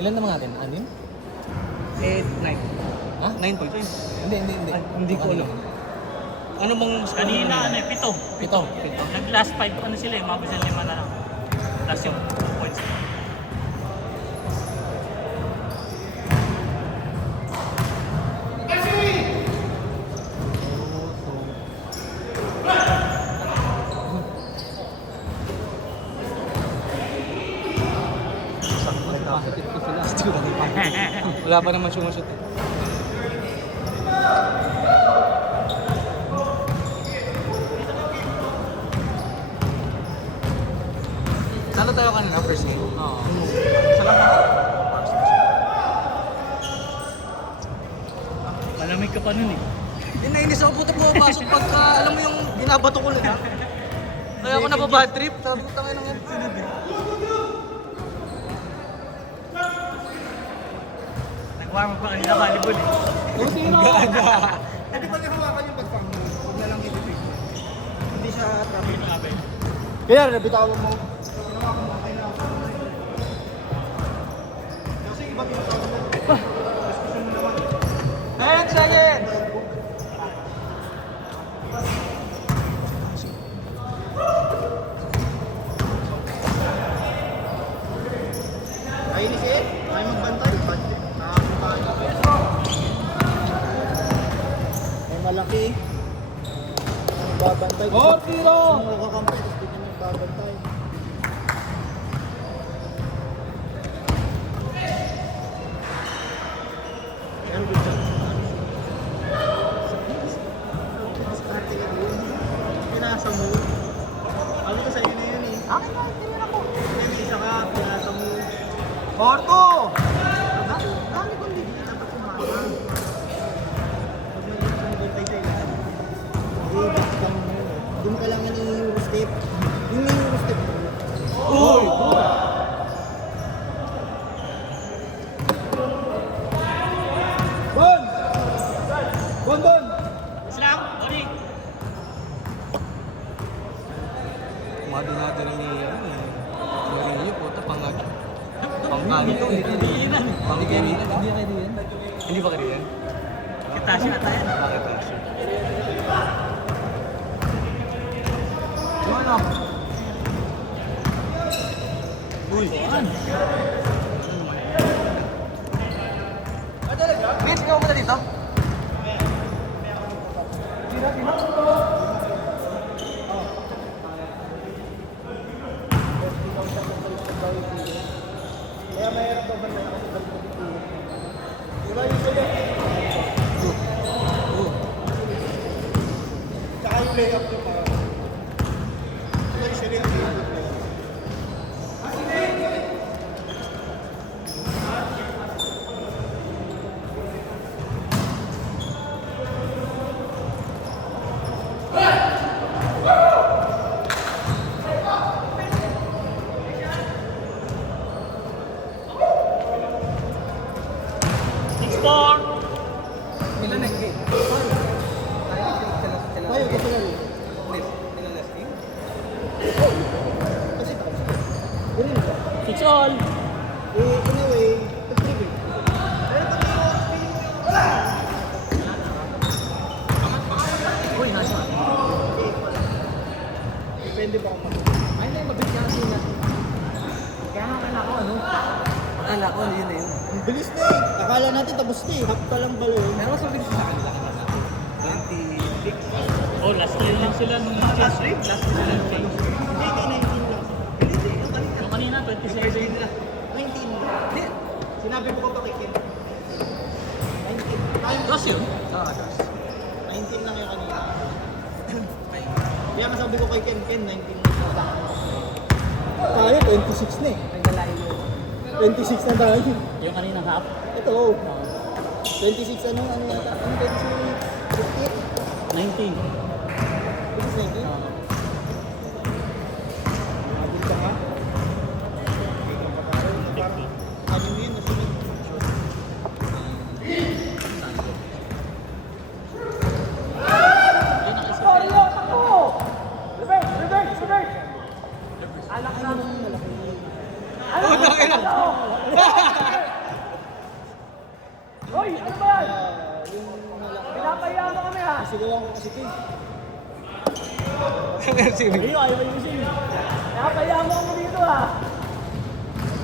Ilan naman natin? Anim? 8, 9. Ha? 9 points. Hindi. Ay, hindi ko alam. Ano bang Kanina, ano eh, 7. Pito. Nag-last 5, ano sila eh, mabos yung 5 na lang. Plus yung 2 points. Positive ko sila. Wala pa naman sumashoot eh. Salo tayo kanina, first game? Oo. Salo ka? Malamig ka pa nun eh. Nainis ako puto pumapasok pagka alam mo yung binabato ko lang ha. Kaya ako nababad trip, sabi ko tangin ng sunod eh. Nag-warm up pa kanina volleyball eh. Hindi pa niya hawakan yung pag-pang mo. Huwag na lang i-detect. Hindi siya traffic. Kaya nabitawan mo. Hinawakan mo. Kailangan. Kasi iba tinatawag na. Diskusyon mo naman. 10 seconds! Kainis eh. Ay magbantay. May malaki. Babantay. 4-0! Kung makakampi, tapos di niya nagbabantay. Yan, good job. Diskarte ka din. Pinasa mo. Sabi ko sa'yo na yun eh. Akin na, tinira ko. Isa ka, pinasa mo. 4-2! Dami kong hindi dapat kumama. Huwag mo yung sumibantay sa ilalim. Hindi, back down mo yun eh. Hindi mo kailangan i-euro step. Yung may euro step mo. Uy! Bon! Bon! Islam, Ori. Mado na rin yung ano eh. Puta, pangkagi to eh. Pangkagi to. Hindi kayo din. Hindi ba kayo din? Kita siya ata yan. Bakit ah? Ano? Uy! Vince, ikaw muna dito? Kaya mayroon daw banda kasi balik mo dito. Diba yung sila? Tsaka yung layup yung mga. Diba yung sila yung layup? Ilan na game? Bayo, gusto na rin. Ilan last game? Kasi tapos. Ganun ba? 6 all. Anyway, pag-tribute. Pero pag may oras kayo, Uy, nasa. depende ba kung Ay, hindi, mabilis ka kasi natin. Kaya nga akala ko ano? Akala ko yun na yun. ang bilis na eh. Akala natin tapos na eh. Half pa lang balo eh. Pero mas mabilis sa kanila. 26. Oh, last year lang sila nung last week. Last year sila nung change. Hindi, kay 19 lang. Hindi, yung kanina. Yung kanina, 27 nila. 19 lang. Hindi. Sinabi ko pa kay Ken. 19. Tayo Dos yun? Oo, dos. 19 lang yung kanina. Kaya masabi ko kay Ken, 19 lang. Tayo, 26 na eh. Nagdalain mo. 26 na tayo. Yung kanina half. Ito, 26 ano yata? Ano 26? 19. 19? Mabul ka ka? Ano mo yun? Nasunod. Puta ka na! Sigawan ko kasi ito. Sige. Rio, ayaw ayusin. Nakapaya mo ako dito ah.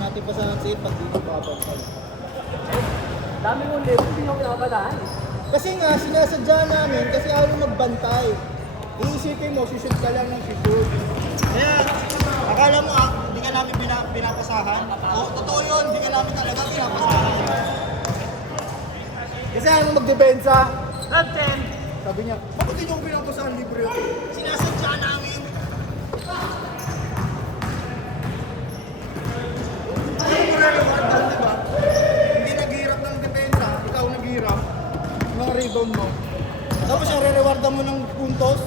Natin pa sa safe pag dito papantay. Dami mong level, hindi ako nakapalahan. Kasi nga, sinasadya namin kasi ayaw magbantay. Iisipin mo, sishoot ka lang ng sishoot. Kaya, akala mo hindi ka namin pinapasahan? Oo, totoo yun, hindi ka namin talaga pinapasahan. Kasi ayaw mo magdepensa. Red 10. Sabi niya, bakit hindi ako pinapasahan libre ako? Sinasadya namin. Ano mo re-reward doon, di ba? Hindi naghihirap ng depensa, ikaw naghihirap ng rebound mo. Tapos yung re-rewardan mo ng puntos.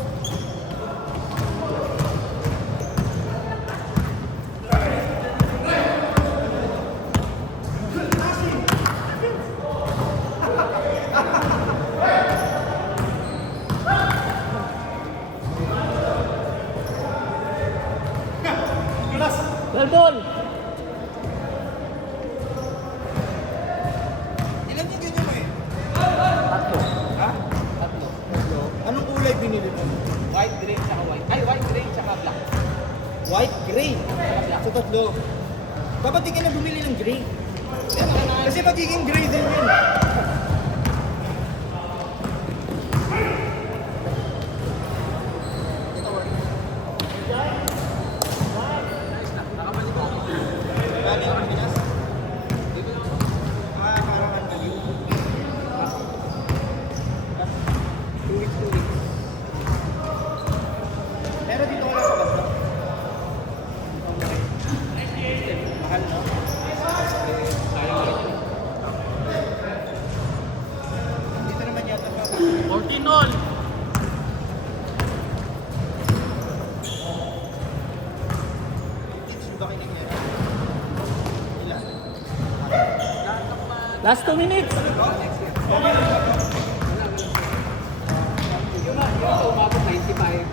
Galdol. Ilan yung ganyan mo eh? Tatlo. Ha? Tatlo. Anong kulay binili mo? White, gray, tsaka white. Ay, white, gray, tsaka black. White, gray. So tatlo. Dapat di ka na bumili ng gray. Kasi magiging gray din yun. Galing ang Pinas? Parang ang naging. 2 weeks, 2 weeks. Pero dito ko lang sa basta. Mahal, no? Dito naman yata pa. 14 all. Ba kayo nangyari? Ilan? Last 2 minutes. Umabot 95.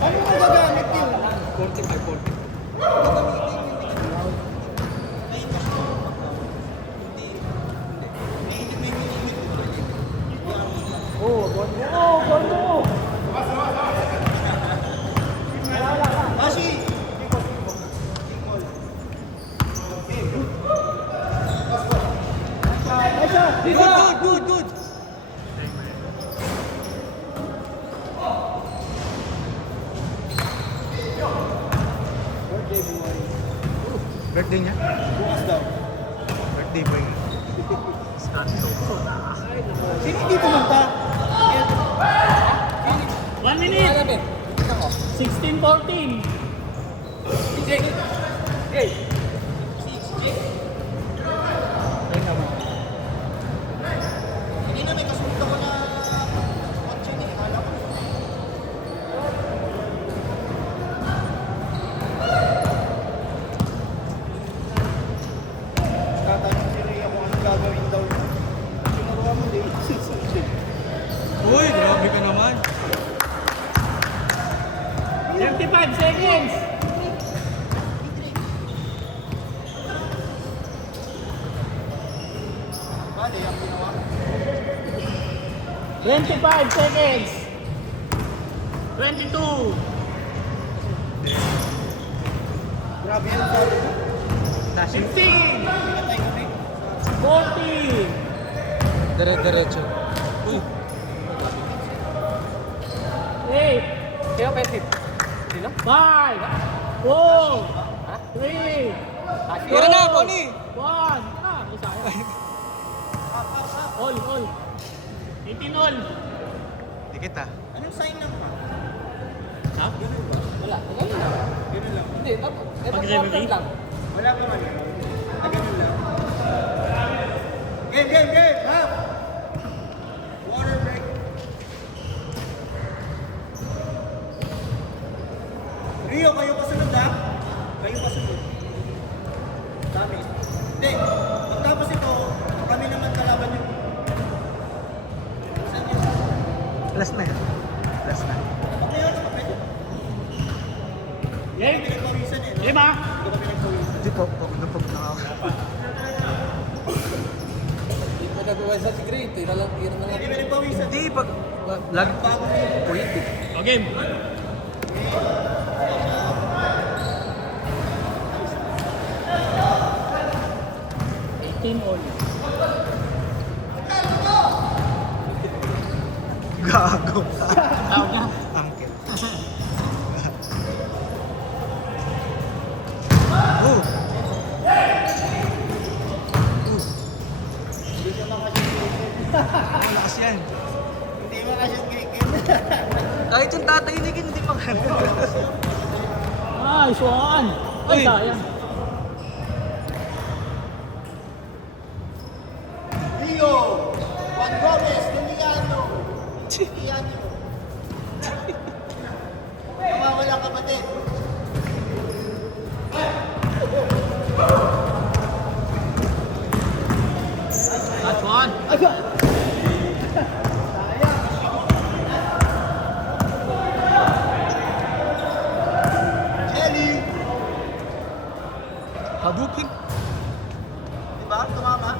Ano mo gagamit yun? 45, 40. Bono. Kasi, Good. Birthday niya? bukas daw. Birthday boy. Sino hindi pumunta? 1 minute. 16-14. Hindi na may kasunod ako na kotse ni Akala ko. Tatanong si Rhea kung anong gagawin daw. Sinuruan mo din. Uy, grabe ka naman. 35 seconds. Bale, ang ginawa. 25 seconds. 22. Grabe yan, sabi ko. 15. Pinatay kami. 40. Diretso. Uy. 8. Kaya offensive. 5. 4. 3. Tira na, Connie. 1. Isa. All. 18 all. Dikit ah. Anong sign ng pa? Ha? Wala. Ganun lang. Hindi, tapos. Pag-referee? Wala pa man. Ganun lang. Game! Half! Water break. Rio, kayo pasunod ha? Kayo pasunod. Dami. Hindi. Pagtapos ito, kami naman kalaban nyo. Saan yun? Last na yan. Last na. Pagkayan, pwede. Game. Pinagpawisan eh. No? 5. Hindi ko pinagpawisan. Hindi po. Pag na ako. Hindi pa nagawa sa si Great, tira lang Hindi pinagpawisan. Hindi, pag Lagi ulit eh. O, game. All. Gago. Tawag na. Angkin. Oh! Hindi ka makashoot. Malakas yan. Hindi makashoot kikin. Kahit yung tatahimigin, hindi maganda. Nice one. Ay, Uy. sayang. Leo! Juan Gomez, Dominiano. Dominiano. Nawawala kapatid. That's one. Jelly! Habukin. Diba? Tumama?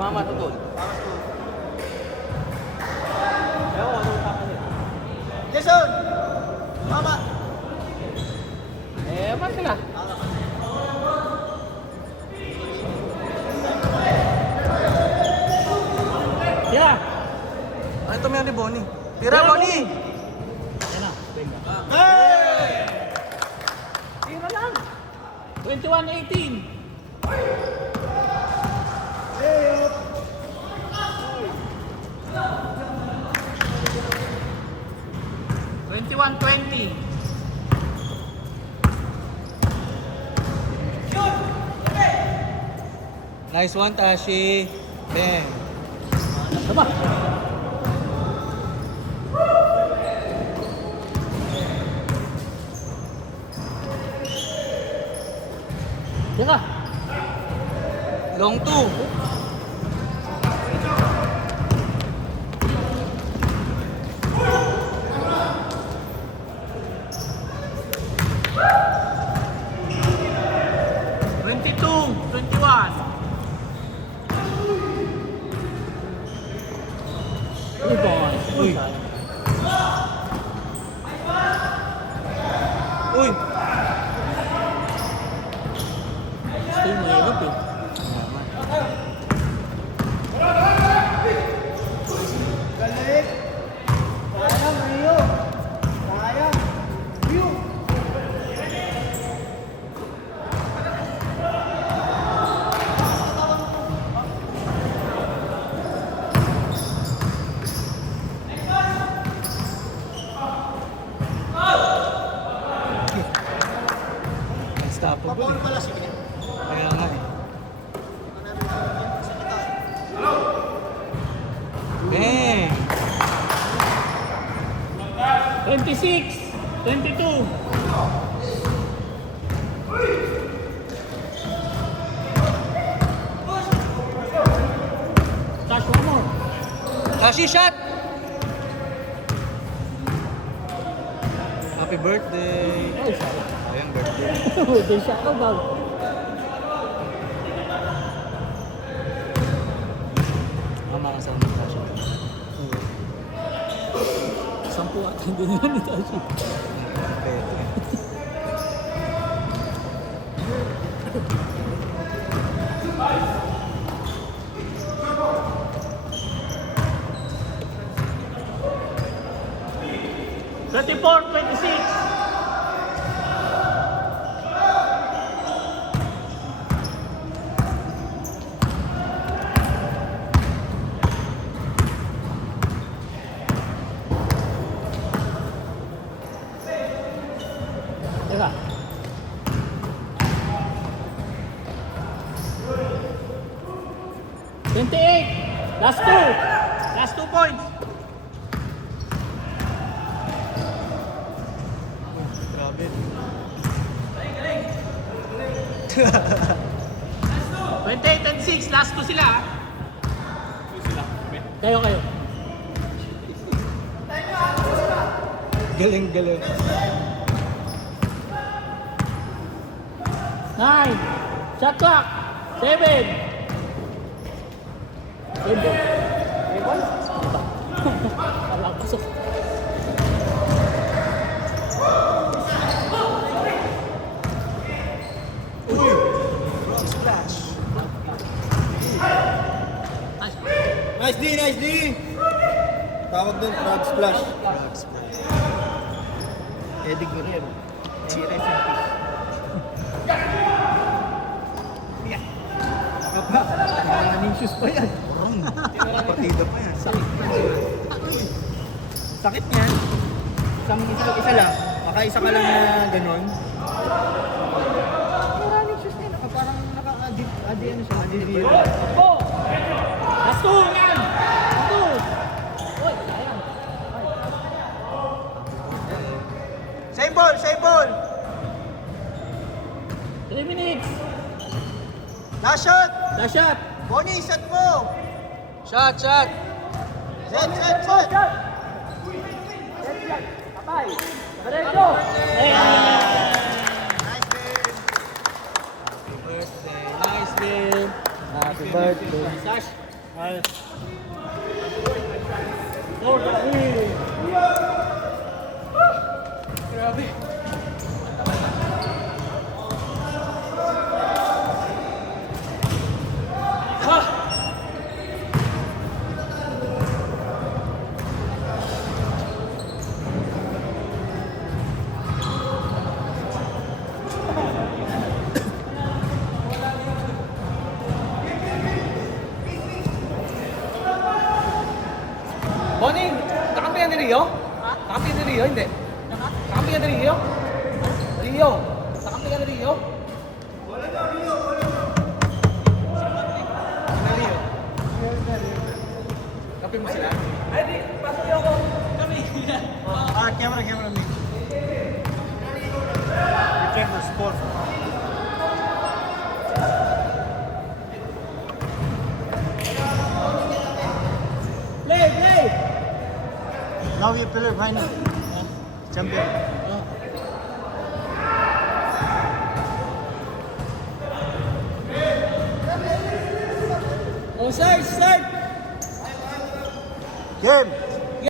Mama to tol. Jason! Tumama! Eh, mas sila. Yeah. Ano ito meron ni Bonnie? Tira, Bonnie! Yan na. Benga. Hey! Tira lang. 21-18. Layup! 21-20. Nice one, Tashi. Bang. Tama. Tira. Long two. Uy. Uy. Stay mahirap eh. Galit! Sayang, Rio! Sayang! Rio! Unstoppable Papaul eh. pala sige. Kaya nga eh. Bang! 26, 22. Touch one more. Tashi shot! Happy birthday! Ay, sorry. Ayan, birthday. Hindi siya ako daw. Mama ka sa mga Tashi. Sampu at hindi nila ni Tashi. Pwede. Thirty-four, 26. Teka. Last two. Last 2 points. Grabe. 28-6. Last 2 sila. Kayo. Galing-galing. 9. Shot clock. 7. Game ball. Game ball? Malakas. Nice D, nice D! Tawag doon, frog splash. Eddie Guerrero. Si rest in peace. Apa? Maraming shoes pa yan. Partida pa yan. Sakit pa yan. Sakit niyan. Isa lang. Makaisa ka lang na gano'n. Maraming shoes niya. Parang naka-adi ano siya. Adi zero. Last two! Yan! Last two! Save ball, save ball! 3 minutes! Last shot! Last shot! Bonnie, set mo! Shot, shot! Set, set, set! Diretso! Nice game! Birthday, nice game! Happy birthday! Sash! Grabe! Bonnie, nakampihan ni Rio? Nakampihan ni Rio? Hindi. Nakampihan ni Rio? Rio. Nakampihan ni Rio? Sina Rio? Kapi mo sila? Ay, di. Pasok niyo ako. Kami. Camera me. Check the score. Play! Now we play final. Champion. Oh, start! Game!